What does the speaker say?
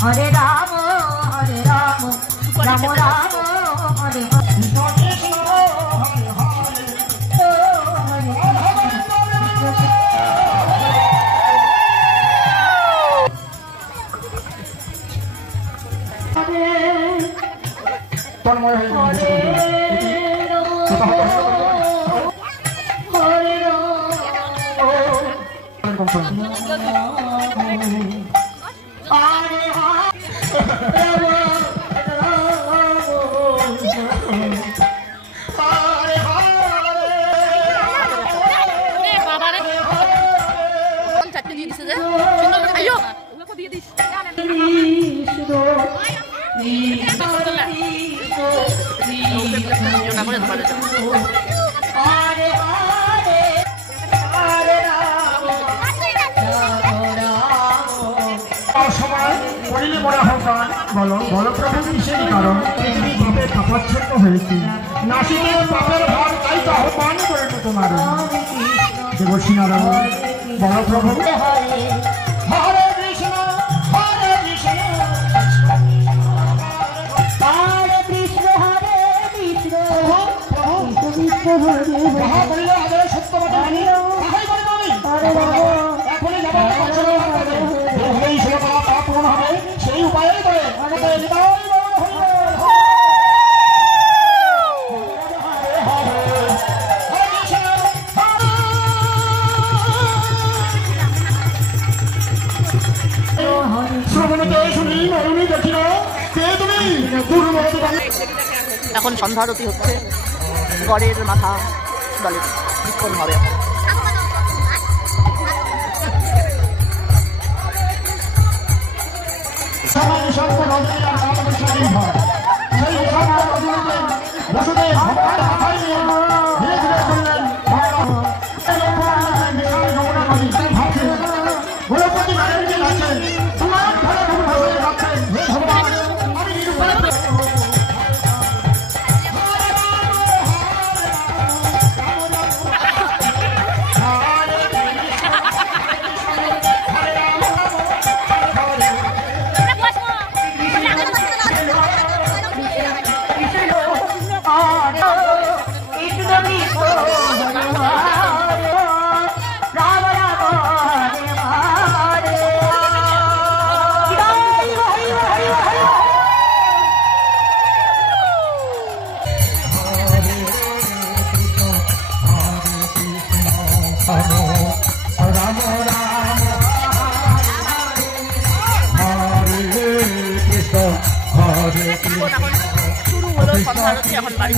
হরে রাম রাম রাম হরে বলপ্রভু কিসের কারণ পৃথিবী পাপে পাপাচ্ছন্ন হয়েছে নাসিকে পাপের ভার তাই তো আহ্বান করে তোমার দেবশ্রী নারায়ণ বলপ্রভু হরে কৃষ্ণ হরে কৃষ্ণ হরে কৃষ্ণ হরে কৃষ্ণ মহাবলীর আদরে সত্যবতী এখনই পাপ পূরণ হবে সেই উপায়ে করে এখন সন্ধ্যারতি হচ্ছে গড়ের মাথা দলের বিক্ষণ হবে শুরু হলো সন্ধ্যারতি এখন বাড়ি